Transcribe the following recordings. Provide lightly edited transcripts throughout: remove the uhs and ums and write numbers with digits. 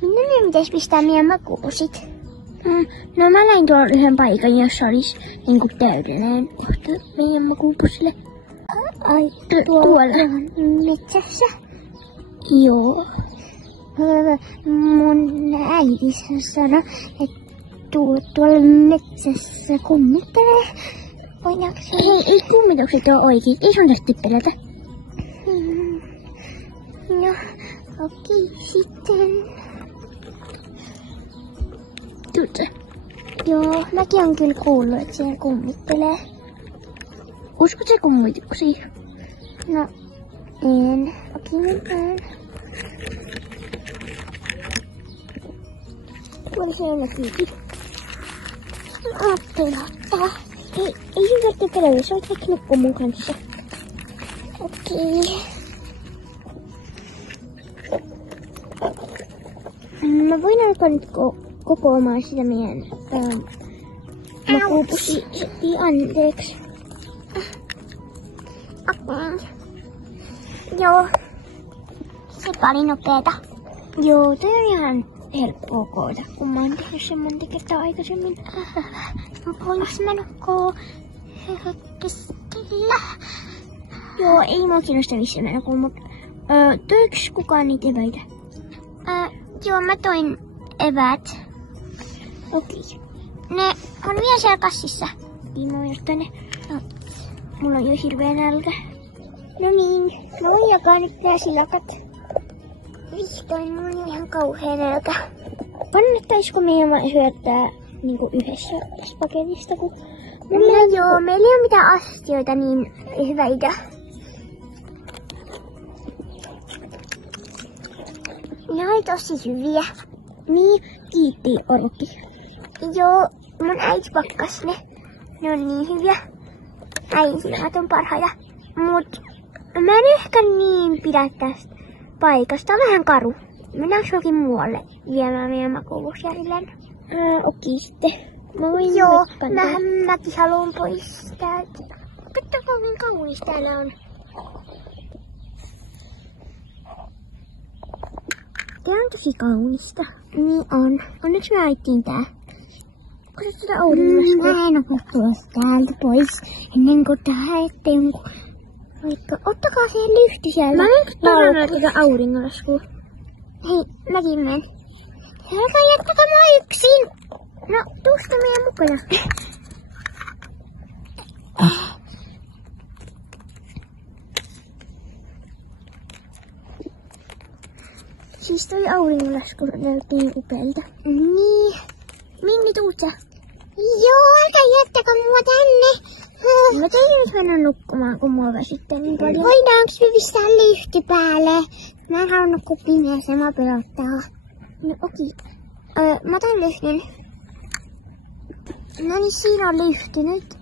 Minne me pitäis pistää meidän makuupusit? No mä näin tuolla yhden paikan, jossa olisi niinku täydellinen kohta meidän makuupusille. Ai, tuolla metsässä? Joo. Mun äiti sanoi, että tuolla metsässä kummittelee. Ei kummitukset ole oikein, ei sun tästä pelätä. No, okei, sitten. Tuutko? Joo, mäkin on kyllä kuullut, että siellä kummittelee. Uskot sä kummituksiin? No, en. Okei, mennään. Tuolla siellä kiinni. Pelottaa. Ei sun tarvitse pelätä, sä oot vaikka nukkua mun kanssa. Okei. Mä voin alkaa nyt kokoamaan sitä meidän makuupussia. Anteeksi. Okei. Joo. Se oli nopeeta. Joo, toi on ihan helppoa koota, kun mä oon tehnyt sen monta kertaa aikaisemmin. Voinko mä nukkua keskellä? Joo, ei mua kiinnosta missä mä nukun, mutta toiks kukaan niitä eväitä? Joo, mä toin eväät. Okei. Ne on vielä siellä kassissa. Niin mä voin ottaa ne. Mulla on jo hirveä nälkä. No niin, mä voin jakaa nyt nää silakat. Vihdoin, mulla on ihan kauhea nälkä. Kannattaisiko meidän syöttää niinku yhdessä spagetista, kun joo, meillä ei ole mitään astioita, niin hyvä idea. Ne oli tosi hyviä. Niin, kiitti Orki. Joo, mun äiti pakkas ne. Ne on niin hyviä. Äitisilmat on parhaita. Mut mä en ehkä niin pidä tästä paikasta. On vähän karu. Mennäänkö jokin muualle viemään meidän makuupussia silleen? Okei sitten. Joo, mäkin haluun pois täältä. Katsokaa niin kaunis täällä on. Tää on tosi kaunista. Niin on. Onneksi me ajettiin tää. Otat tuota auringonlaskua? Mä en oo tulossa täältä pois ennen kuin tää ettei vaikka ottakaa siihen lyhty sieltä. Mä en todennut tuota auringonlaskua. Hei, mäkin menen. Älkää jättäkää mua yksin. No, tuusta meidän mukana. Siis toi auringonlasku näytti niin upealta. Niin. Minni, tuut sä? Joo, älkää jättäkää mua tänne. Mä täytyy nyt mennä nukkumaan, kun mua väsyttää niin paljon. Voidaanko me pistää lyhty päälle? Mä en halua nukkua pimeässä, mä pelottaa. No okei. Mä otan lyhdyn. No niin, siinä on lyhty nyt.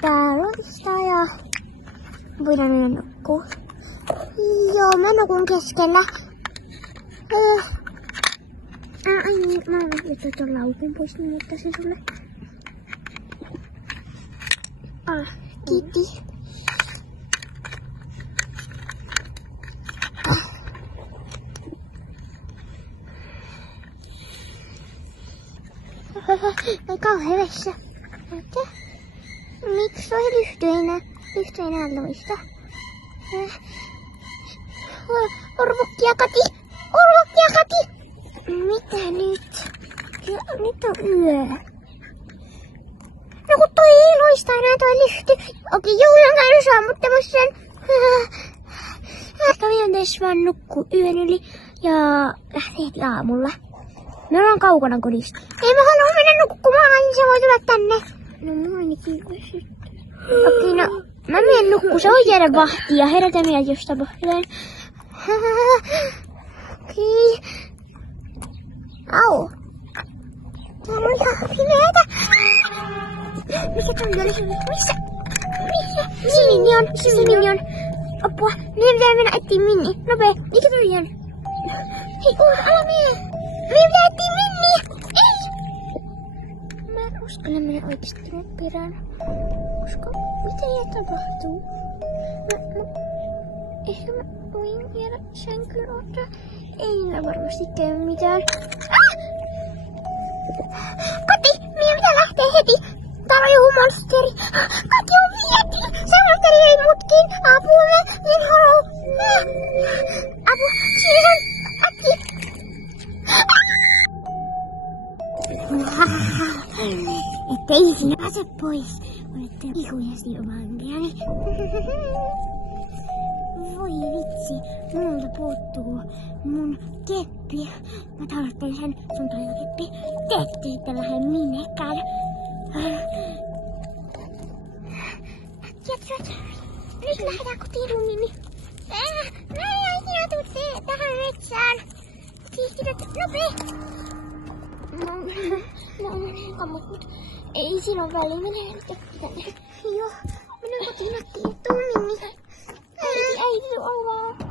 Täällä on sitä ja voidaan mennä nukkua. Joo, mä nukun keskellä. Ai niin, mä voin jättää ton laukun pois, niin jättää sen sulle. Kiitti. Ai kauhea vessa. Miksi toi lyhty ei enää loista? Orvokkia Kati! Orvokkia Kati! Mitä nyt? Nyt on yö. No kun toi ei loista enää toi lyhty. Okei, joulun käynyt sammuttamassa sen. Ehkä meidän tässä vaan nukkuu yön yli ja lähtee heti aamulla. Me ollaan kaukana kodista. Ei mä halua mennä nukkumaan, niin se voi tulla tänne. No mä ainakin väsyttää. Okei, no mä menen nukkuun. Se on jäädä vahtia ja herätä meidät jos tapahtuu. Okei. Au. Täällä on ihan pimeätä. Missä toi oli? Missä? Missä Minni on? Missä Minni on? Apua. Meidän pitää mennä etsiä Minni. Nopee. Mikä toi on? Hei, älä mene. Meidän pitää etsiä Minni. Ei. Mä en uskalla mennä oikeesti nyt perään. Koska mitä ei tapahtuu? Ehkä mä voin vielä sänkyyn ottaa. Ei niillä varmasti käy mitään. Kati, meidän pitää lähteä heti. Täällä on joku monsteri. Kati on vieti. Se monsteri ei mutkin. Apua, minä haluan. Apu, siihen. Kati. Ettei sinä pääse pois. Olette ihujasti vankeani. Voi vitsi, minulta puuttuu mun keppi. Mä tarvitsen sen, sun toivokeppi. Te ette lähde minnekään. Nyt lähdetään kotiin rummini. Mä en ikinä tuu tähän metsään. Kiihtynyt nopee. Kammut. Ei siinä ole väliä, mennään nyt tänne. Joo, mennään kotiin näkkiin. Tuu Minni. Äiti, ollaan.